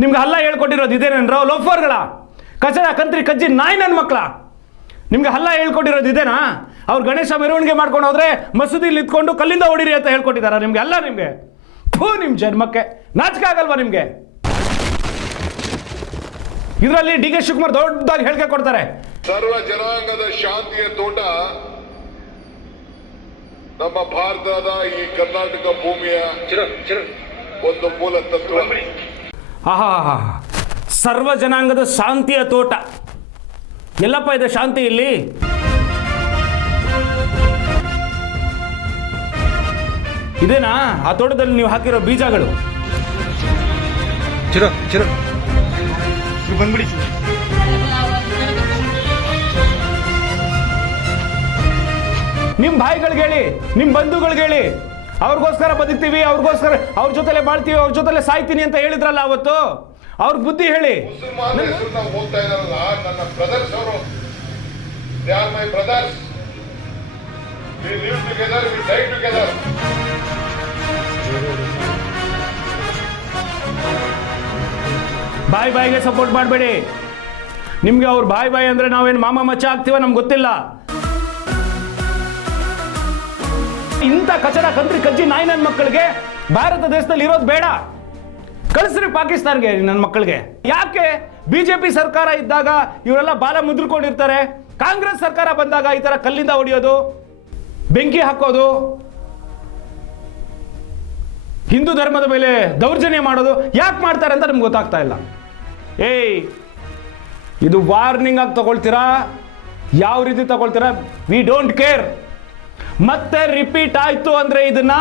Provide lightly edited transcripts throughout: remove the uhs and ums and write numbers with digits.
ನಿಮ್ಗೆ ಹಲ್ಲ ಹೇಳ್ಕೊಟ್ಟಿರೋದು ಇದೇನೇನ್ರೋ ಲೋಫರ್ಗಳ, ಕಚಡ ಕಂತ್ರಿ ಕಜ್ಜಿ ನಾಯಿ ನನ್ನ ಮಕ್ಕಳ. ನಿಮ್ಗೆ ಹಲ್ಲ ಹೇಳ್ಕೊಟ್ಟಿರೋದು ಇದೇನಾ? ಅವ್ರು ಗಣೇಶ ಮೆರವಣಿಗೆ ಮಾಡ್ಕೊಂಡು ಹೋದ್ರೆ ಮಸೂದಿಲಿ ಇತ್ಕೊಂಡು ಕಲ್ಲಿಂದ ಹೊಡಿರಿ ಅಂತ ಹೇಳ್ಕೊಟ್ಟಿದಾರ ನಿಮ್ಗೆ? ಅಲ್ಲ ನಿಮ್ಗೆ ನಿಮ್ಮ ಜನ್ಮಕ್ಕೆ ನಾಚಿಕೆ ಆಗಲ್ವಾ ನಿಮ್ಗೆ? ಇದರಲ್ಲಿ ಡಿ ಕೆ ಶಿವಕುಮಾರ್ ದೊಡ್ಡದಾಗಿ ಹೇಳಿಕೆ ಕೊಡ್ತಾರೆ. ಸರ್ವ ಜನಾಂಗದ ಶಾಂತಿಯ ತೋಟ ನಮ್ಮ ಭಾರತದ ಈ ಕರ್ನಾಟಕ ಭೂಮಿಯ ಒಂದು ಮೂಲ ತತ್ವ. ಆಹಾ, ಸರ್ವ ಜನಾಂಗದ ಶಾಂತಿಯ ತೋಟ. ಎಲ್ಲಪ್ಪ ಇದೆ ಶಾಂತಿ ಇಲ್ಲಿ? ಇದೇನಾ ಆ ತೋಟದಲ್ಲಿ ನೀವು ಹಾಕಿರೋ ಬೀಜಗಳು? ಬಂದ್ಬಿಡಿ. ನಿಮ್ಮ ಭಾಯಿಗಳಿಗೆ ಹೇಳಿ, ನಿಮ್ಮ ಬಂಧುಗಳಿಗೆ ಹೇಳಿ, ಅವ್ರಿಗೋಸ್ಕರ ಬದುಕ್ತೀವಿ, ಅವ್ರಿಗೋಸ್ಕರ ಅವ್ರ ಜೊತೆಲೆ ಬಾಳ್ತೀವಿ, ಅವ್ರ ಜೊತೆಲೆ ಸಾಯ್ತೀನಿ ಅಂತ ಹೇಳಿದ್ರಲ್ಲ ಅವತ್ತು. ಅವ್ರ ಬುದ್ಧಿ ಹೇಳಿ. ಮುಸಲ್ಮಾನ ಹೆಸರು ನಾವು ಹೋಗ್ತಾ ಇದಾರಲ್ಲ, ನನ್ನ ಬ್ರದರ್ಸ್ ಅವರು, they are my brothers, we live together, we die together. ಬಾಯಿಗೆ ಸಪೋರ್ಟ್ ಮಾಡಬೇಡಿ. ನಿಮ್ಗೆ ಅವ್ರು ಬಾಯಿ ಅಂದ್ರೆ ನಾವೇನು ಮಾಮ ಮಚ್ಚ ಆಗ್ತೀವ ನಮ್ಗೆ ಗೊತ್ತಿಲ್ಲ. ಇಂಥ ಕಚಡ ಕಂತ್ರಿ ಕಜ್ಜಿ ನಾಯಿ ನನ್ನ ಮಕ್ಕಳಿಗೆ ಭಾರತ ದೇಶದಲ್ಲಿ ಇರೋದು ಬೇಡ. ಕಳಿಸ್ರಿ ಪಾಕಿಸ್ತಾನ್ಗೆ ನನ್ನ ಮಕ್ಕಳಿಗೆ. ಯಾಕೆ ಬಿಜೆಪಿ ಸರ್ಕಾರ ಇದ್ದಾಗ ಇವರೆಲ್ಲ ಬಾಲ ಮುದ್ರಕೊಂಡಿರ್ತಾರೆ, ಕಾಂಗ್ರೆಸ್ ಸರ್ಕಾರ ಬಂದಾಗ ಈ ತರ ಕಲ್ಲಿಂದ ಹೊಡೆಯೋದು, ಬೆಂಕಿ ಹಾಕೋದು, ಹಿಂದೂ ಧರ್ಮದ ಮೇಲೆ ದೌರ್ಜನ್ಯ ಮಾಡೋದು ಯಾಕೆ ಮಾಡ್ತಾರೆ ಅಂತ ನಮ್ಗೆ ಗೊತ್ತಾಗ್ತಾ ಇಲ್ಲ. ಇದು ವಾರ್ನಿಂಗ್ ಆಗಿ ತಗೊಳ್ತೀರಾ? ಯಾವ ರೀತಿ ತಗೊಳ್ತೀರಾ? We don't care. ಮತ್ತೆ ರಿಪೀಟ್ ಆಯ್ತು ಅಂದ್ರೆ ಇದನ್ನ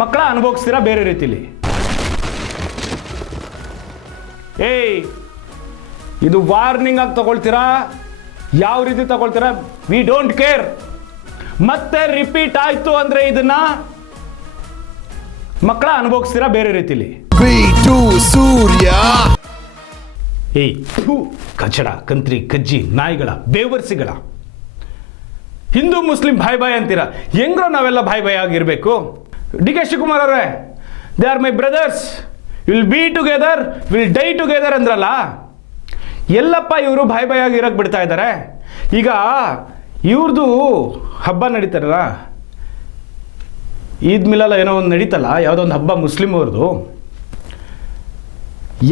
ಮಕ್ಕಳ ಅನುಭವಿಸ್ತೀರಾ ಬೇರೆ ರೀತಿಲಿ. ಇದು ವಾರ್ನಿಂಗ್ ಆಗಿ ತಗೊಳ್ತೀರಾ? ಯಾವ ರೀತಿ ತಗೊಳ್ತೀರಾ? We don't care. ಮತ್ತೆ ರಿಪೀಟ್ ಆಯ್ತು ಅಂದ್ರೆ ಇದನ್ನ ಮಕ್ಕಳ ಅನುಭವಿಸ್ತೀರಾ ಬೇರೆ ರೀತಿಲಿ. ಸೂರ್ಯ ಕಚಡ ಕಂತ್ರಿ ಕಜ್ಜಿ ನಾಯಿಗಳ ಬೇವರ್ಸಿಗಳ ಹಿಂದೂ ಮುಸ್ಲಿಂ ಬಾಯ್ ಅಂತೀರಾ. ಹೆಂಗ್ರೋ ನಾವೆಲ್ಲ ಬಾಯ್ ಆಗಿರ್ಬೇಕು? ಡಿ ಕೆ ಶಿವಕುಮಾರ್ ಅವರೇ, they are my brothers, will be together, will die together ಅಂದ್ರಲ್ಲ. ಎಲ್ಲಪ್ಪ ಇವರು ಬಾಯ್ ಆಗಿರಕ್ಕೆ ಬಿಡ್ತಾ ಇದ್ದಾರೆ? ಈಗ ಇವ್ರದ್ದು ಹಬ್ಬ ನಡೀತಾರಲ್ಲ, ಈದ್ ಮಿಲಲ್ಲ ಏನೋ ಒಂದು ನಡೀತಲ್ಲ, ಯಾವುದೋ ಒಂದು ಹಬ್ಬ ಮುಸ್ಲಿಂ ಅವ್ರದ್ದು.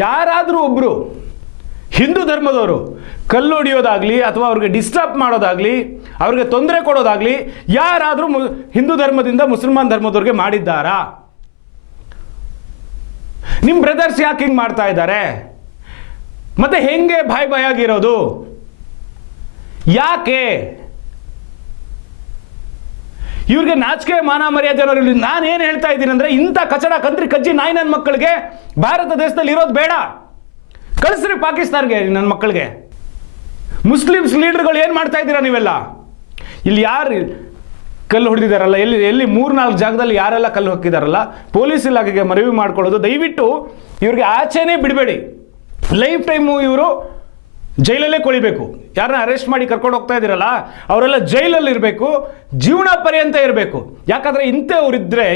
ಯಾರಾದರೂ ಒಬ್ಬರು ಹಿಂದೂ ಧರ್ಮದವರು ಕಲ್ಲು ಹೊಡಿಯೋದಾಗ್ಲಿ ಅಥವಾ ಅವ್ರಿಗೆ ಡಿಸ್ಟರ್ಬ್ ಮಾಡೋದಾಗ್ಲಿ, ಅವ್ರಿಗೆ ತೊಂದರೆ ಕೊಡೋದಾಗ್ಲಿ ಯಾರಾದರೂ ಹಿಂದೂ ಧರ್ಮದಿಂದ ಮುಸಲ್ಮಾನ್ ಧರ್ಮದವ್ರಿಗೆ ಮಾಡಿದ್ದಾರಾ? ನಿಮ್ಮ ಬ್ರದರ್ಸ್ ಯಾಕೆ ಹಿಂಗೆ ಮಾಡ್ತಾ ಇದ್ದಾರೆ? ಮತ್ತೆ ಹೆಂಗೆ ಬಾಯ್ ಆಗಿರೋದು? ಯಾಕೆ ಇವ್ರಿಗೆ ನಾಚಿಕೆ ಮಾನ ಮರ್ಯಾದೆ ಅನ್ನೋರು? ನಾನೇನು ಹೇಳ್ತಾ ಇದ್ದೀನಿ ಅಂದರೆ, ಇಂಥ ಕಚಡ ಕಂತ್ರಿ ಕಜ್ಜಿ ನಾಯಿ ನನ್ನ ಮಕ್ಕಳಿಗೆ ಭಾರತ ದೇಶದಲ್ಲಿ ಇರೋದು ಬೇಡ. ಕಳಿಸ್ರಿ ಪಾಕಿಸ್ತಾನ್ಗೆ ನನ್ನ ಮಕ್ಕಳಿಗೆ. ಮುಸ್ಲಿಮ್ಸ್ ಲೀಡರ್ಗಳು ಏನು ಮಾಡ್ತಾ ಇದ್ದೀರಾ ನೀವೆಲ್ಲ? ಇಲ್ಲಿ ಯಾರು ಕಲ್ಲು ಹೊಡೆದಿದ್ದಾರಲ್ಲ, ಎಲ್ಲಿ 3-4 ಜಾಗದಲ್ಲಿ ಯಾರೆಲ್ಲ ಕಲ್ಲು ಹಾಕಿದಾರಲ್ಲ, ಪೊಲೀಸ್ ಇಲಾಖೆಗೆ ಮನವಿ ಮಾಡ್ಕೊಳ್ಳೋದು, ದಯವಿಟ್ಟು ಇವ್ರಿಗೆ ಆಚೆನೇ ಬಿಡಬೇಡಿ. ಲೈಫ್ ಟೈಮು ಇವರು ಜೈಲಲ್ಲೇ ಕೊಳಿಬೇಕು. ಯಾರನ್ನ ಅರೆಸ್ಟ್ ಮಾಡಿ ಕರ್ಕೊಂಡು ಹೋಗ್ತಾ ಇದ್ದೀರಲ್ಲ, ಅವರೆಲ್ಲ ಜೈಲಲ್ಲಿ ಇರಬೇಕು, ಜೀವನ ಪರ್ಯಂತ ಇರಬೇಕು. ಯಾಕಂದರೆ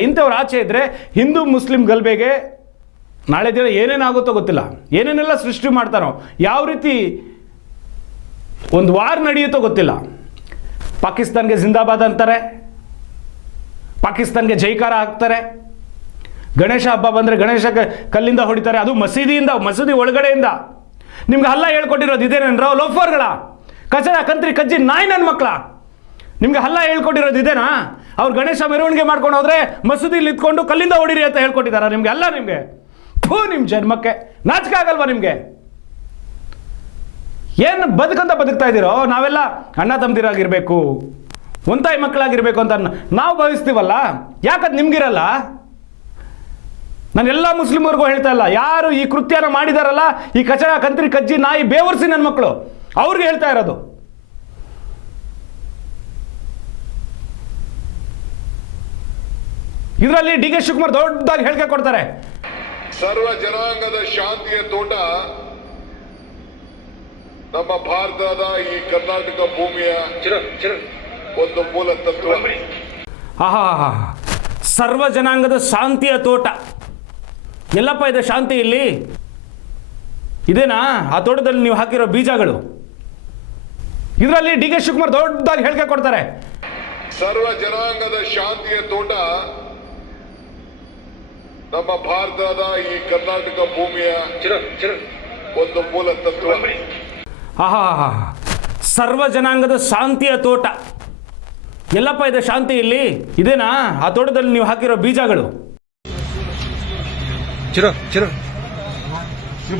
ಇಂಥವ್ರು ಆಚೆ ಇದ್ದರೆ ಹಿಂದೂ ಮುಸ್ಲಿಂ ಗಲ್ಬೆಗೆ ನಾಳೆ ದಿನ ಏನೇನಾಗುತ್ತೋ ಗೊತ್ತಿಲ್ಲ, ಏನೇನೆಲ್ಲ ಸೃಷ್ಟಿ ಮಾಡ್ತಾರೋ, ಯಾವ ರೀತಿ ಒಂದು ವಾರ್ ನಡೆಯುತ್ತೋ ಗೊತ್ತಿಲ್ಲ. ಪಾಕಿಸ್ತಾನ್ಗೆ ಜಿಂದಾಬಾದ್ ಅಂತಾರೆ, ಪಾಕಿಸ್ತಾನ್ಗೆ ಜೈಕಾರ ಹಾಕ್ತಾರೆ. ಗಣೇಶ ಹಬ್ಬ ಬಂದರೆ ಗಣೇಶಕ್ಕೆ ಕಲ್ಲಿಂದ ಹೊಡಿತಾರೆ, ಅದು ಮಸೀದಿ ಒಳಗಡೆಯಿಂದ. ನಿಮ್ಗೆ ಹಲ್ಲ ಹೇಳ್ಕೊಟ್ಟಿರೋದು ಇದೇನೇನ್ರೋ ಲೋಫರ್ಗಳ, ಕಚಡ ಕಂತ್ರಿ ಕಜ್ಜಿ ನಾಯಿ ನನ್ನ ಮಕ್ಕಳ. ನಿಮ್ಗೆ ಹಲ್ಲ ಹೇಳ್ಕೊಟ್ಟಿರೋದು ಇದೇನಾ? ಅವ್ರು ಗಣೇಶ ಮೆರವಣಿಗೆ ಮಾಡ್ಕೊಂಡು ಹೋದ್ರೆ ಮಸೂದಿಲಿ ಇತ್ಕೊಂಡು ಕಲ್ಲಿಂದ ಹೊಡಿರಿ ಅಂತ ಹೇಳ್ಕೊಟ್ಟಿದಾರ ನಿಮ್ಗೆ? ಅಲ್ಲ ನಿಮ್ಗೆ ನಿಮ್ಮ ಜನ್ಮಕ್ಕೆ ನಾಚಿಕೆ ಆಗಲ್ವಾ ನಿಮ್ಗೆ? ಏನು ಬದುಕಂತ ಬದುಕ್ತಾ ಇದ್ದೀರೋ? ನಾವೆಲ್ಲ ಅಣ್ಣ ತಮ್ಮದಿರಾಗಿರ್ಬೇಕು, ಒಂತಾಯಿ ಮಕ್ಕಳಾಗಿರ್ಬೇಕು ಅಂತ ನಾವು ಭಾವಿಸ್ತೀವಲ್ಲ, ಯಾಕಂತ ನಿಮ್ಗಿರಲ್ಲ? ನಾನು ಎಲ್ಲ ಮುಸ್ಲಿಮರಿಗೂ ಹೇಳ್ತಾ ಇಲ್ಲ, ಯಾರು ಈ ಕೃತ್ಯನ ಮಾಡಿದಾರಲ್ಲ, ಈ ಕಚಡ ಕಂತ್ರಿ ಕಜ್ಜಿ ನಾಯಿ ಬೇವರ್ಸಿ ನನ್ನ ಮಕ್ಕಳು, ಅವ್ರಿಗೆ ಹೇಳ್ತಾ ಇರೋದು. ಇದರಲ್ಲಿ ಡಿ ಕೆ ಶಿವಕುಮಾರ್ ದೊಡ್ಡದಾಗಿ ಹೇಳಿಕೆ ಕೊಡ್ತಾರೆ. ಸರ್ವ ಜನಾಂಗದ ಶಾಂತಿಯ ತೋಟ ನಮ್ಮ ಭಾರತದ ಈ ಕರ್ನಾಟಕ ಭೂಮಿಯ ಒಂದು ಮೂಲ ತತ್ವ. ಸರ್ವ ಜನಾಂಗದ ಶಾಂತಿಯ ತೋಟ. ಎಲ್ಲಪ್ಪ ಇದೆ ಶಾಂತಿ ಇಲ್ಲಿ? ಇದೇನಾ ಆ ತೋಟದಲ್ಲಿ ನೀವು ಹಾಕಿರೋ ಬೀಜಗಳು? ಇದರಲ್ಲಿ ಡಿ ಕೆ ಶಿವಕುಮಾರ್ ದೊಡ್ಡದಾಗಿ ಹೇಳಿಕೆ ಕೊಡ್ತಾರೆ, ಸರ್ವ ಜನಾಂಗದ ಶಾಂತಿಯ ತೋಟ ನಮ್ಮ ಭಾರತದ ಈ ಕರ್ನಾಟಕ ಭೂಮಿಯ ಒಂದು ಮೂಲ ತತ್ವ. ಆಹಾ, ಸರ್ವ ಜನಾಂಗದ ಶಾಂತಿಯ ತೋಟ. ಎಲ್ಲಪ್ಪ ಇದೆ ಶಾಂತಿ ಇಲ್ಲಿ? ಇದೇನಾ ಆ ತೋಟದಲ್ಲಿ ನೀವು ಹಾಕಿರೋ ಬೀಜಗಳು?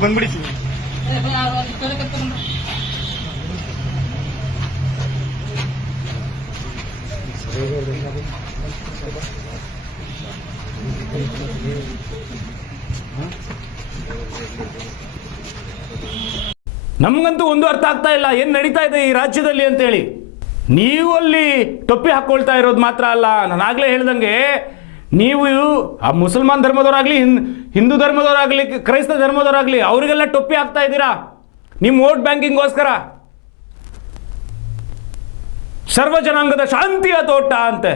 ಬಂದ್ಬಿಡಿ. ನಮಗಂತೂ ಒಂದು ಅರ್ಥ ಆಗ್ತಾ ಇಲ್ಲ ಏನು ನಡೀತಾ ಇದೆ ಈ ರಾಜ್ಯದಲ್ಲಿ ಅಂತೇಳಿ. ನೀವು ಅಲ್ಲಿ ಟೊಪ್ಪಿ ಹಾಕ್ಕೊಳ್ತಾ ಇರೋದು ಮಾತ್ರ ಅಲ್ಲ, ನಾನು ಆಗಲೇ ಹೇಳ್ದಂಗೆ ನೀವು ಆ ಮುಸಲ್ಮಾನ್ ಧರ್ಮದವರಾಗಲಿ, ಹಿಂದೂ ಧರ್ಮದವರಾಗಲಿ, ಕ್ರೈಸ್ತ ಧರ್ಮದವರಾಗಲಿ ಅವರಿಗೆಲ್ಲ ಟೊಪ್ಪಿ ಹಾಕ್ತಾ ಇದ್ದೀರಾ ನಿಮ್ಮ ವೋಟ್ ಬ್ಯಾಂಕಿಂಗ್ಗೋಸ್ಕರ. ಸರ್ವ ಜನಾಂಗದ ಶಾಂತಿಯ ತೋಟ ಅಂತೆ.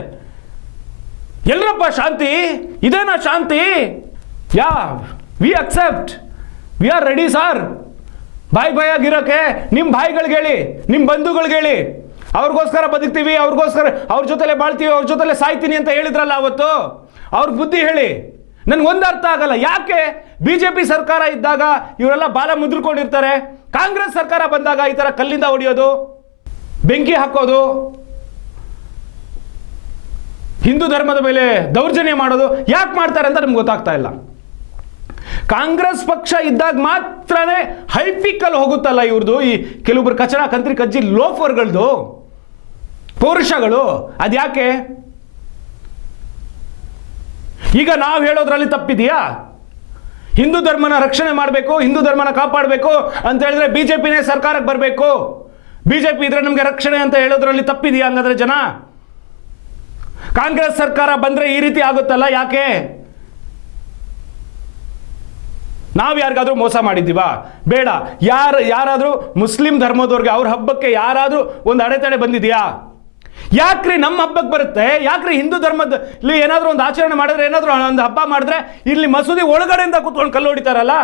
ಎಲ್ಲರಪ್ಪ ಶಾಂತಿ? ಇದೇನಾ ಶಾಂತಿ? Yeah we accept, we are ready sir. ಬಾಯ್ ಆಗಿರೋಕೆ ನಿಮ್ಮ ಬಾಯಿಗಳಿಗೆ ಹೇಳಿ, ನಿಮ್ಮ ಬಂಧುಗಳಿಗೆ ಹೇಳಿ, ಅವ್ರಿಗೋಸ್ಕರ ಬದುಕ್ತೀವಿ, ಅವ್ರಿಗೋಸ್ಕರ ಅವ್ರ ಜೊತೆಲೆ ಬಾಳ್ತೀವಿ, ಅವ್ರ ಜೊತೆಲೆ ಸಾಯ್ತೀನಿ ಅಂತ ಹೇಳಿದ್ರಲ್ಲ ಅವತ್ತು, ಅವ್ರಿಗೆ ಬುದ್ಧಿ ಹೇಳಿ. ನನಗೊಂದು ಅರ್ಥ ಆಗಲ್ಲ, ಯಾಕೆ BJP ಸರ್ಕಾರ ಇದ್ದಾಗ ಇವರೆಲ್ಲ ಬಾಲ ಮುದ್ರಕೊಂಡಿರ್ತಾರೆ, ಕಾಂಗ್ರೆಸ್ ಸರ್ಕಾರ ಬಂದಾಗ ಈ ಥರ ಕಲ್ಲಿಂದ ಹೊಡೆಯೋದು, ಬೆಂಕಿ ಹಾಕೋದು, ಹಿಂದೂ ಧರ್ಮದ ಮೇಲೆ ದೌರ್ಜನ್ಯ ಮಾಡೋದು ಯಾಕೆ ಮಾಡ್ತಾರೆ ಅಂತ ನಮ್ಗೆ ಗೊತ್ತಾಗ್ತಾ ಇಲ್ಲ. ಕಾಂಗ್ರೆಸ್ ಪಕ್ಷ ಇದ್ದಾಗ ಮಾತ್ರನೇ ಹೈಪಿಕಲ್ಲಿ ಹೋಗುತ್ತಲ್ಲ ಇವ್ರದ್ದು, ಈ ಕೆಲವೊಬ್ರು ಕಚಡ ಕಂತ್ರಿ ಕಜ್ಜಿ ಲೋಫರ್ಗಳದು ಪೌರುಷಗಳು. ಅದ್ಯಾಕೆ? ಈಗ ನಾವು ಹೇಳೋದ್ರಲ್ಲಿ ತಪ್ಪಿದೆಯಾ? ಹಿಂದೂ ಧರ್ಮನ ರಕ್ಷಣೆ ಮಾಡಬೇಕು, ಹಿಂದೂ ಧರ್ಮನ ಕಾಪಾಡಬೇಕು ಅಂತ ಹೇಳಿದ್ರೆ BJPನೇ ಸರ್ಕಾರಕ್ಕೆ ಬರಬೇಕು, BJP ಇದ್ರೆ ನಮಗೆ ರಕ್ಷಣೆ ಅಂತ ಹೇಳೋದ್ರಲ್ಲಿ ತಪ್ಪಿದೆಯಾ? ಹಂಗಾದ್ರೆ ಜನ ಕಾಂಗ್ರೆಸ್ ಸರ್ಕಾರ ಬಂದ್ರೆ ಈ ರೀತಿ ಆಗುತ್ತಲ್ಲ, ಯಾಕೆ? ನಾವು ಯಾರಿಗಾದ್ರೂ ಮೋಸ ಮಾಡಿದ್ದೀವಾ? ಬೇಡ. ಯಾರಾದರೂ ಮುಸ್ಲಿಂ ಧರ್ಮದವ್ರಿಗೆ ಅವ್ರ ಹಬ್ಬಕ್ಕೆ ಯಾರಾದರೂ ಒಂದು ಅಡೆತಡೆ ಬಂದಿದೆಯಾ? ಯಾಕ್ರಿ ನಮ್ಮ ಹಬ್ಬಕ್ಕೆ ಬರುತ್ತೆ? ಯಾಕ್ರಿ ಹಿಂದೂ ಧರ್ಮದಲ್ಲಿ ಏನಾದರೂ ಒಂದು ಆಚರಣೆ ಮಾಡಿದ್ರೆ, ಏನಾದರೂ ಒಂದು ಹಬ್ಬ ಮಾಡಿದ್ರೆ ಇಲ್ಲಿ ಮಸೂದಿ ಒಳಗಡೆಯಿಂದ ಕೂತ್ಕೊಂಡು ಕಲ್ಲು ಹೊಡಿತಾರಲ್ಲ?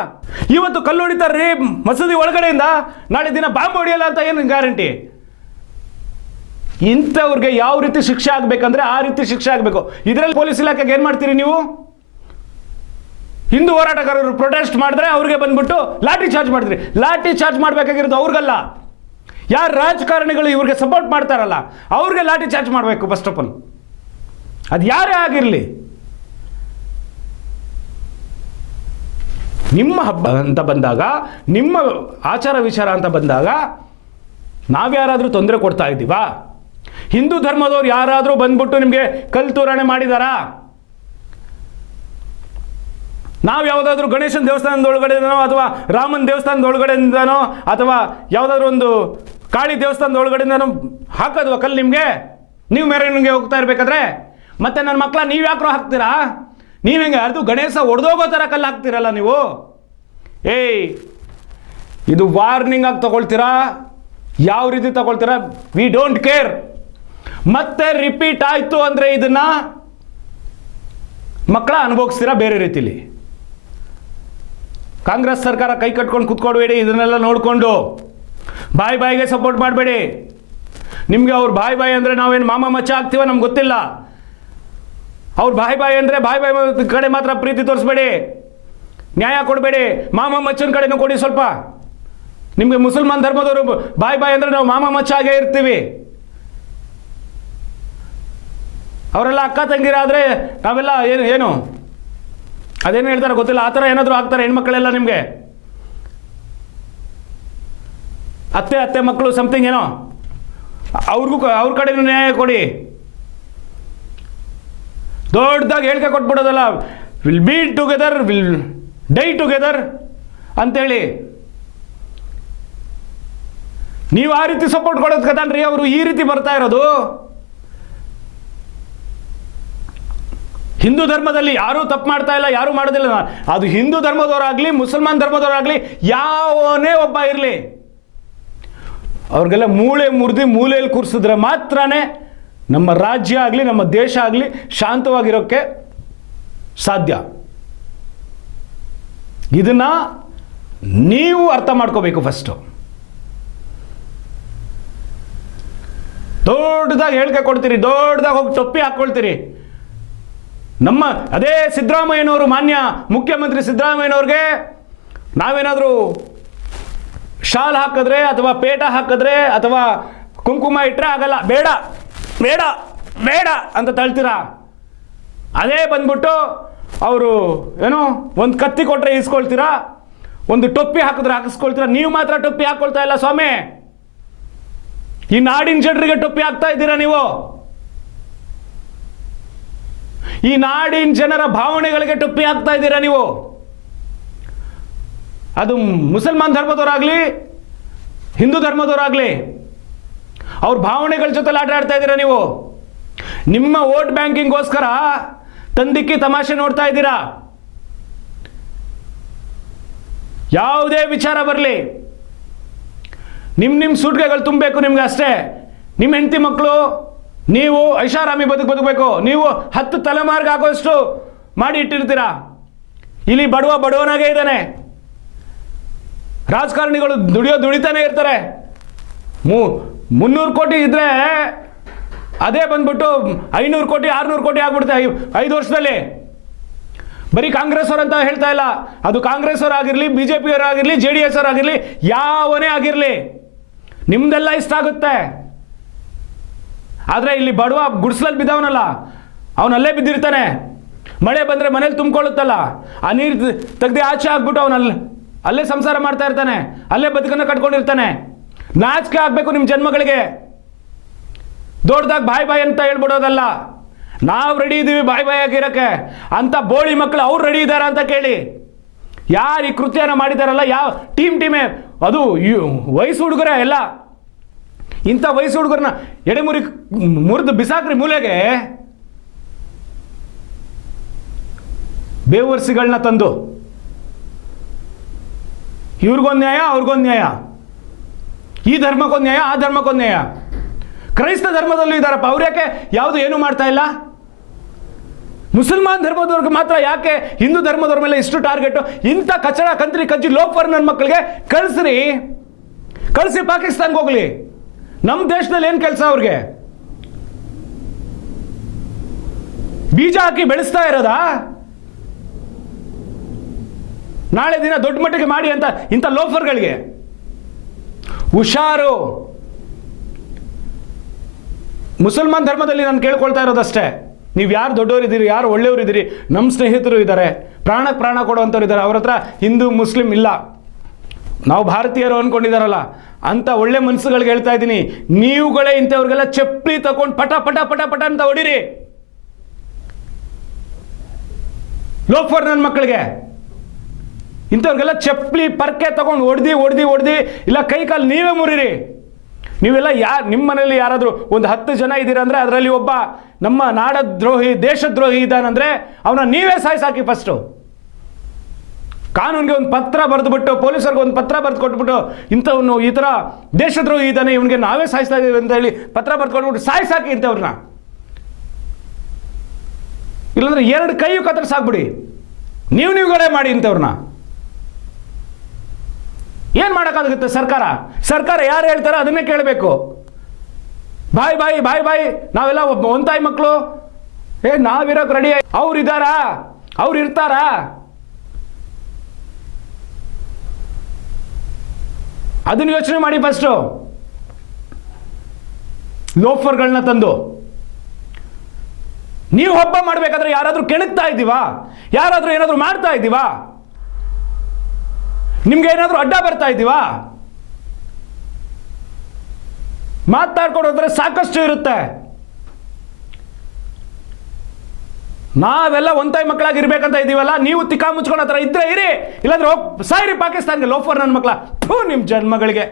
ಇವತ್ತು ಕಲ್ಲು ಹೊಡಿತಾರ್ರಿ ಮಸೂದಿ ಒಳಗಡೆಯಿಂದ, ನಾಳೆ ದಿನ ಬಾಂಬ್ ಹೊಡಿಯಲ್ಲ ಅಂತ ಏನು ಗ್ಯಾರಂಟಿ? ಇಂಥವ್ರಿಗೆ ಯಾವ ರೀತಿ ಶಿಕ್ಷೆ ಆಗಬೇಕಂದ್ರೆ ಆ ರೀತಿ ಶಿಕ್ಷೆ ಆಗಬೇಕು. ಇದರಲ್ಲಿ ಪೊಲೀಸ್ ಇಲಾಖೆಗೆ ಏನು ಮಾಡ್ತೀರಿ ನೀವು? ಹಿಂದೂ ಹೋರಾಟಗಾರರು ಪ್ರೊಟೆಸ್ಟ್ ಮಾಡಿದ್ರೆ ಅವ್ರಿಗೆ ಬಂದ್ಬಿಟ್ಟು ಲಾಠಿ ಚಾರ್ಜ್ ಮಾಡಿದ್ರಿ. ಲಾಠಿ ಚಾರ್ಜ್ ಮಾಡಬೇಕಾಗಿರೋದು ಅವ್ರಿಗಲ್ಲ, ಯಾರು ರಾಜಕಾರಣಿಗಳು ಇವ್ರಿಗೆ ಸಪೋರ್ಟ್ ಮಾಡ್ತಾರಲ್ಲ ಅವ್ರಿಗೆ ಲಾಠಿ ಚಾರ್ಜ್ ಮಾಡಬೇಕು ಫಸ್ಟ್ ಆಫ್ ಆಲ್. ಅದು ಯಾರೇ ಆಗಿರಲಿ. ನಿಮ್ಮ ಹಬ್ಬ ಅಂತ ಬಂದಾಗ, ನಿಮ್ಮ ಆಚಾರ ವಿಚಾರ ಅಂತ ಬಂದಾಗ ನಾವ್ಯಾರಾದರೂ ತೊಂದರೆ ಕೊಡ್ತಾ ಇದ್ದೀವಾ? ಹಿಂದೂ ಧರ್ಮದವ್ರು ಯಾರಾದರೂ ಬಂದ್ಬಿಟ್ಟು ನಿಮಗೆ ಕಲ್ಲು ತೂರಾಣೆ ಮಾಡಿದಾರಾ? ನಾವು ಯಾವುದಾದ್ರೂ ಗಣೇಶನ ದೇವಸ್ಥಾನದ ಒಳಗಡೆನೋ ಅಥವಾ ರಾಮನ ದೇವಸ್ಥಾನದ ಒಳಗಡೆಯಿಂದನೋ ಅಥವಾ ಯಾವುದಾದ್ರೂ ಒಂದು ಕಾಳಿ ದೇವಸ್ಥಾನದ ಒಳಗಡೆಯಿಂದನೋ ಹಾಕೋದ್ವಾ ಕಲ್ಲು ನಿಮಗೆ? ನೀವು ಮೆರವಣಿಗೆ ಹೋಗ್ತಾ ಇರಬೇಕಾದ್ರೆ ಮತ್ತೆ ನನ್ನ ಮಕ್ಕಳ ನೀವು ಯಾಕ್ರೋ ಹಾಕ್ತೀರಾ? ನೀವು ಹೆಂಗೆ ಅದು ಗಣೇಶ ಒಡೆದೋಗೋ ಥರ ಕಲ್ಲು ಹಾಕ್ತೀರಲ್ಲ ನೀವು. ಏಯ್, ಇದು ವಾರ್ನಿಂಗ್ ಆಗಿ ತಗೊಳ್ತೀರಾ? ಯಾವ ರೀತಿ ತಗೊಳ್ತೀರಾ? We don't care. ಮತ್ತೆ ರಿಪೀಟ್ ಆಯಿತು ಅಂದರೆ ಇದನ್ನ ಮಕ್ಕಳ ಅನುಭವಿಸ್ತೀರಾ ಬೇರೆ ರೀತಿಲಿ. ಕಾಂಗ್ರೆಸ್ ಸರ್ಕಾರ ಕೈ ಕಟ್ಕೊಂಡು ಕುತ್ಕೊಡ್ಬೇಡಿ, ಇದನ್ನೆಲ್ಲ ನೋಡಿಕೊಂಡು ಬಾಯಿಗೆ ಸಪೋರ್ಟ್ ಮಾಡಬೇಡಿ. ನಿಮಗೆ ಅವ್ರು ಬಾಯಿ ಅಂದರೆ ನಾವೇನು ಮಾಮ ಮಚ್ಚ ಆಗ್ತೀವ ನಮ್ಗೆ ಗೊತ್ತಿಲ್ಲ. ಅವ್ರು ಬಾಯಿ ಅಂದರೆ ಬಾಯಿ ಕಡೆ ಮಾತ್ರ ಪ್ರೀತಿ ತೋರಿಸ್ಬೇಡಿ, ನ್ಯಾಯ ಕೊಡಬೇಡಿ. ಮಾಮ ಮಚ್ಚನ ಕಡೆನೂ ಕೊಡಿ ಸ್ವಲ್ಪ. ನಿಮಗೆ ಮುಸಲ್ಮಾನ್ ಧರ್ಮದವರು ಬಾಯಿ ಅಂದರೆ ನಾವು ಮಾಮ ಮಚ್ಚ ಆಗೇ ಇರ್ತೀವಿ. ಅವರೆಲ್ಲ ಅಕ್ಕ ತಂಗಿರಾದರೆ ನಾವೆಲ್ಲ ಏನು ಅದೇನು ಹೇಳ್ತಾರೆ ಗೊತ್ತಿಲ್ಲ, ಆ ಥರ ಏನಾದರೂ ಆಗ್ತಾರೆ ಹೆಣ್ಮಕ್ಳೆಲ್ಲ ನಿಮಗೆ. ಅತ್ತೆ ಮಕ್ಕಳು ಸಮಥಿಂಗ್ ಏನೋ, ಅವ್ರ ಕಡೆನೂ ನ್ಯಾಯ ಕೊಡಿ. ದೊಡ್ಡದಾಗಿ ಹೇಳಿಕೆ ಕೊಟ್ಬಿಡೋದಲ್ಲ, will be together, will die together ಅಂತೇಳಿ. ನೀವು ಆ ರೀತಿ ಸಪೋರ್ಟ್ ಕೊಡೋದು ಕತಾನ್ರಿ, ಅವರು ಈ ರೀತಿ ಬರ್ತಾ ಇರೋದು. ಹಿಂದೂ ಧರ್ಮದಲ್ಲಿ ಯಾರೂ ತಪ್ಪು ಮಾಡ್ತಾ ಇಲ್ಲ, ಯಾರೂ ಮಾಡೋದಿಲ್ಲ. ಅದು ಹಿಂದೂ ಧರ್ಮದವರಾಗಲಿ ಮುಸಲ್ಮಾನ್ ಧರ್ಮದವರಾಗಲಿ ಯಾವನೇ ಒಬ್ಬ ಇರಲಿ, ಅವ್ರಿಗೆಲ್ಲ ಮೂಳೆ ಮುರಿದು ಮೂಲೆಯಲ್ಲಿ ಕೂರಿಸಿದ್ರೆ ಮಾತ್ರನೇ ನಮ್ಮ ರಾಜ್ಯ ಆಗಲಿ ನಮ್ಮ ದೇಶ ಆಗಲಿ ಶಾಂತವಾಗಿರೋಕ್ಕೆ ಸಾಧ್ಯ. ಇದನ್ನ ನೀವು ಅರ್ಥ ಮಾಡ್ಕೋಬೇಕು. ಫಸ್ಟು ದೊಡ್ಡದಾಗಿ ಹೇಳಿಕೆ ಕೊಡ್ತೀರಿ, ದೊಡ್ಡದಾಗಿ ಹೋಗಿ ಟೊಪ್ಪಿ ಹಾಕ್ಕೊಳ್ತೀರಿ. ನಮ್ಮ ಅದೇ ಸಿದ್ದರಾಮಯ್ಯನವರು, ಮಾನ್ಯ ಮುಖ್ಯಮಂತ್ರಿ ಸಿದ್ದರಾಮಯ್ಯನವ್ರಿಗೆ ನಾವೇನಾದರೂ ಶಾಲ್ ಹಾಕಿದ್ರೆ ಅಥವಾ ಪೇಟ ಹಾಕಿದ್ರೆ ಅಥವಾ ಕುಂಕುಮ ಇಟ್ಟರೆ ಆಗಲ್ಲ, ಬೇಡ ಬೇಡ ಬೇಡ ಅಂತ ತಳ್ತೀರಾ. ಅದೇ ಬಂದ್ಬಿಟ್ಟು ಅವರು ಏನೋ ಒಂದು ಕತ್ತಿ ಕೊಟ್ಟರೆ ಇಸ್ಕೊಳ್ತೀರಾ, ಒಂದು ಟೊಪ್ಪಿ ಹಾಕಿದ್ರೆ ಹಾಕಿಸ್ಕೊಳ್ತೀರಾ. ನೀವು ಮಾತ್ರ ಟೊಪ್ಪಿ ಹಾಕ್ಕೊಳ್ತಾ ಇಲ್ಲ ಸ್ವಾಮಿ. ಈ ನಾಡಿನ ಜನರಿಗೆ ಟೊಪ್ಪಿ ಹಾಕ್ತಾ ಇದ್ದೀರಾ ನೀವು. ಈ ನಾಡಿನ ಜನರ ಭಾವನೆಗಳಿಗೆ ಟೊಪ್ಪಿ ಹಾಕ್ತಾ ಇದ್ದೀರಾ ನೀವು. ಅದು ಮುಸಲ್ಮಾನ್ ಧರ್ಮದವರಾಗಲಿ ಹಿಂದೂ ಧರ್ಮದವರಾಗಲಿ ಅವ್ರ ಭಾವನೆಗಳ ಜೊತೆ ಆಟ ಆಡ್ತಾ ಇದ್ದೀರಾ ನೀವು. ನಿಮ್ಮ ವೋಟ್ ಬ್ಯಾಂಕಿಂಗ್ಗೋಸ್ಕರ ತಂದಿಕ್ಕಿ ತಮಾಷೆ ನೋಡ್ತಾ ಇದ್ದೀರಾ. ಯಾವುದೇ ವಿಚಾರ ಬರಲಿ ನಿಮ್ಮ ಸೂಟ್ಗೆಗಳು ತುಂಬಬೇಕು ನಿಮ್ಗೆ ಅಷ್ಟೇ. ನಿಮ್ಮ ಹೆಂಡತಿ ಮಕ್ಕಳು ನೀವು ಐಷಾರಾಮಿ ಬದುಕಬೇಕು. ನೀವು 10 ತಲೆಮಾರಿಗೆ ಆಗೋಷ್ಟು ಮಾಡಿ ಇಟ್ಟಿರ್ತೀರಾ. ಇಲ್ಲಿ ಬಡವನಾಗೇ ಇದ್ದಾನೆ. ರಾಜಕಾರಣಿಗಳು ದುಡಿತಾನೆ ಇರ್ತಾರೆ. 300 ಕೋಟಿ ಇದ್ರೆ ಅದೇ ಬಂದ್ಬಿಟ್ಟು 500 ಕೋಟಿ 600 ಕೋಟಿ ಆಗ್ಬಿಡುತ್ತೆ 5 ವರ್ಷದಲ್ಲಿ. ಬರೀ ಕಾಂಗ್ರೆಸ್ ಅವರಂತ ಹೇಳ್ತಾ ಇಲ್ಲ, ಅದು ಕಾಂಗ್ರೆಸ್ ಅವರಾಗಿರ್ಲಿ, BJP ಅವರಾಗಿರ್ಲಿ, JDS ಅವರಾಗಿರ್ಲಿ, ಯಾವನೇ ಆಗಿರಲಿ ನಿಮ್ದೆಲ್ಲ ಇಷ್ಟ ಆಗುತ್ತೆ. ಆದರೆ ಇಲ್ಲಿ ಬಡವ ಗುಡಿಸಲಲ್ಲಿ ಬಿದ್ದವನಲ್ಲ, ಅವನಲ್ಲೇ ಬಿದ್ದಿರ್ತಾನೆ. ಮಳೆ ಬಂದರೆ ಮನೇಲಿ ತುಂಬಿಕೊಳ್ಳುತ್ತಲ್ಲ, ಆ ನೀರು ತೆಗ್ದು ಆಚೆ ಹಾಕ್ಬಿಟ್ಟು ಅವನಲ್ಲಿ ಅಲ್ಲೇ ಸಂಸಾರ ಮಾಡ್ತಾ ಇರ್ತಾನೆ, ಅಲ್ಲೇ ಬದುಕನ್ನು ಕಟ್ಕೊಂಡಿರ್ತಾನೆ. ನಾಚಿಕೆ ಆಗಬೇಕು ನಿಮ್ಮ ಜನ್ಮಗಳಿಗೆ. ದೊಡ್ಡದಾಗಿ ಬಾಯ್ ಅಂತ ಹೇಳ್ಬಿಡೋದಲ್ಲ. ನಾವು ರೆಡಿ ಇದ್ದೀವಿ ಬಾಯ್ ಆಗಿರೋಕ್ಕೆ ಅಂತ ಬೋಳಿ ಮಕ್ಕಳು ಅವ್ರು ರೆಡಿ ಇದ್ದಾರಾ ಅಂತ ಕೇಳಿ. ಯಾರು ಈ ಕೃತ್ಯನ ಮಾಡಿದಾರಲ್ಲ, ಯಾವ ಟೀಮೇ ಅದು ವಯಸ್ಸು ಹುಡುಗರೇ ಎಲ್ಲ. ಇಂಥ ವಯಸ್ಸು ಹುಡುಗರನ್ನ ಮುರಿದು ಬಿಸಾಕ್ರಿ ಮೂಲೆಗೆ. ಬೇವರ್ಸಿಗಳನ್ನ ತಂದು ಇವ್ರಿಗೊಂದು ನ್ಯಾಯ ಅವ್ರಿಗೊಂದು ನ್ಯಾಯ, ಈ ಧರ್ಮಕ್ಕೊಂದು ನ್ಯಾಯ ಆ ಧರ್ಮಕ್ಕೊಂದು ನ್ಯಾಯ. ಕ್ರೈಸ್ತ ಧರ್ಮದಲ್ಲೂ ಇದ್ದಾರಪ್ಪ, ಅವ್ರು ಯಾಕೆ ಯಾವುದು ಏನು ಮಾಡ್ತಾ ಇಲ್ಲ? ಮುಸಲ್ಮಾನ್ ಧರ್ಮದವ್ರಿಗೆ ಮಾತ್ರ ಯಾಕೆ ಹಿಂದೂ ಧರ್ಮದವ್ರ ಮೇಲೆ ಇಷ್ಟು ಟಾರ್ಗೆಟು? ಇಂಥ ಕಚಡ ಕಂತ್ರಿ ಕಜ್ಜಿ ಲೋಫರ್ ನನ್ನ ಮಕ್ಕಳಿಗೆ ಕಳಿಸಿ ಪಾಕಿಸ್ತಾನ್ಗೆ ಹೋಗ್ಲಿ. ನಮ್ಮ ದೇಶದಲ್ಲಿ ಏನು ಕೆಲಸ ಅವ್ರಿಗೆ? ಬೀಜ ಹಾಕಿ ಬೆಳೆಸ್ತಾ ಇರೋದಾ? ನಾಳೆ ದಿನ ದೊಡ್ಡ ಮಟ್ಟಿಗೆ ಮಾಡಿ ಅಂತ ಇಂಥ ಲೋಫರ್ಗಳಿಗೆ ಹುಷಾರು. ಮುಸಲ್ಮಾನ್ ಧರ್ಮದಲ್ಲಿ ನಾನು ಕೇಳ್ಕೊಳ್ತಾ ಇರೋದಷ್ಟೇ, ನೀವು ಯಾರು ದೊಡ್ಡವರಿದ್ದೀರಿ, ಯಾರು ಒಳ್ಳೆಯವರಿದ್ದೀರಿ, ನಮ್ಮ ಸ್ನೇಹಿತರು ಇದ್ದಾರೆ, ಪ್ರಾಣಕ್ಕೆ ಪ್ರಾಣ ಕೊಡುವಂಥವ್ರು ಇದ್ದಾರೆ, ಅವ್ರ ಹತ್ರ ಹಿಂದೂ ಮುಸ್ಲಿಂ ಇಲ್ಲ, ನಾವು ಭಾರತೀಯರು ಅಂದ್ಕೊಂಡಿದ್ದಾರಲ್ಲ ಅಂತ ಒಳ್ಳೆ ಮನಸ್ಸುಗಳಿಗೆ ಹೇಳ್ತಾ ಇದ್ದೀನಿ, ನೀವುಗಳೇ ಇಂಥವ್ರಿಗೆಲ್ಲ ಚಪ್ಪಲಿ ತಗೊಂಡು ಪಟ ಪಟ ಪಟ ಪಟ ಅಂತ ಹೊಡಿರಿ. ಲೋಫರ್ ನನ್ನ ಮಕ್ಕಳಿಗೆ ಇಂಥವ್ರಿಗೆಲ್ಲ ಚಪ್ಪಲಿ ಪರ್ಕೆ ತಗೊಂಡು ಹೊಡೆದಿ ಇಲ್ಲ ಕೈ ಕಾಲು ನೀವೇ ಮುರಿರಿ. ನೀವೆಲ್ಲ ನಿಮ್ಮ ಮನೆಯಲ್ಲಿ ಯಾರಾದರೂ ಒಂದು 10 ಜನ ಇದ್ದೀರಾ ಅಂದರೆ ಅದರಲ್ಲಿ ಒಬ್ಬ ನಮ್ಮ ನಾಡದ್ರೋಹಿ ದೇಶದ್ರೋಹಿ ಇದ್ದಾನಂದರೆ ಅವನ ನೀವೇ ಸಾಯಿಸಾಕಿ. ಫಸ್ಟು ಕಾನೂನಿಗೆ ಒಂದು ಪತ್ರ ಬರೆದುಬಿಟ್ಟು, ಪೊಲೀಸರಿಗೆ ಒಂದು ಪತ್ರ ಬರೆದು ಕೊಟ್ಬಿಟ್ಟು, ಇಂಥವನು ಈ ಥರ ದೇಶದ್ರೋಹಿ ಇದ್ದಾನೆ, ಇವನಿಗೆ ನಾವೇ ಸಾಯಿಸ್ತಾ ಇದ್ದೀವಿ ಅಂತ ಹೇಳಿ ಪತ್ರ ಬರೆದು ಕೊಟ್ಬಿಟ್ಟು ಸಾಯಿಸಾಕಿ ಇಂಥವ್ರನ್ನ. ಇಲ್ಲಾಂದ್ರೆ 2 ಕೈಯು ಕತ್ತರಿಸಾಕ್ಬಿಡಿ. ನೀವುಗಳೇ ಮಾಡಿ ಇಂಥವ್ರನ್ನ. ಏನು ಮಾಡೋಕ್ಕಾಗುತ್ತೆ? ಸರ್ಕಾರ ಯಾರು ಹೇಳ್ತಾರೋ ಅದನ್ನೇ ಕೇಳಬೇಕು. ಬಾಯ್ ನಾವೆಲ್ಲ ಒಂತಾಯಿ ಮಕ್ಕಳು, ನಾವಿರೋಕೆ ರೆಡಿ. ಅವ್ರು ಇದ್ದಾರಾ? ಅವ್ರು ಇರ್ತಾರಾ? ಅದನ್ನು ಯೋಚನೆ ಮಾಡಿ. ಫಸ್ಟು ಲೋಫರ್ಗಳನ್ನ ತಂದು ನೀವು ಹಬ್ಬ ಮಾಡಬೇಕಾದ್ರೆ ಯಾರಾದರೂ ಕೆಣಕ್ತಾ ಇದ್ದೀವಾ? ಯಾರಾದರೂ ಏನಾದರೂ ಮಾಡ್ತಾ ಇದ್ದೀವಾ? ನಿಮ್ಗೆ ಏನಾದರೂ ಅಡ್ಡ ಬರ್ತಾ ಇದ್ದೀವಾ? ಮಾತಾಡ್ಕೊಡೋದ್ರೆ ಸಾಕಷ್ಟು ಇರುತ್ತೆ. ನಾವೆಲ್ಲ ಒಂತಾಯಿ ಮಕ್ಕಳಾಗಿರ್ಬೇಕಂತ ಇದ್ದೀವಲ್ಲ, ನೀವು ತಿಕ್ಕಾ ಮುಚ್ಕೊಂಡು ಹತ್ರ ಇದ್ರೆ ಇರಿ, ಇಲ್ಲಾಂದ್ರೆ ಹೋಗಿ ಸಾಯಿರಿ ಪಾಕಿಸ್ತಾನ್ಗೆ. ಲೋಫರ್ ನನ್ನ ಮಕ್ಕಳ, ನಿಮ್ಮ ಜನ್ಮಗಳಿಗೆ.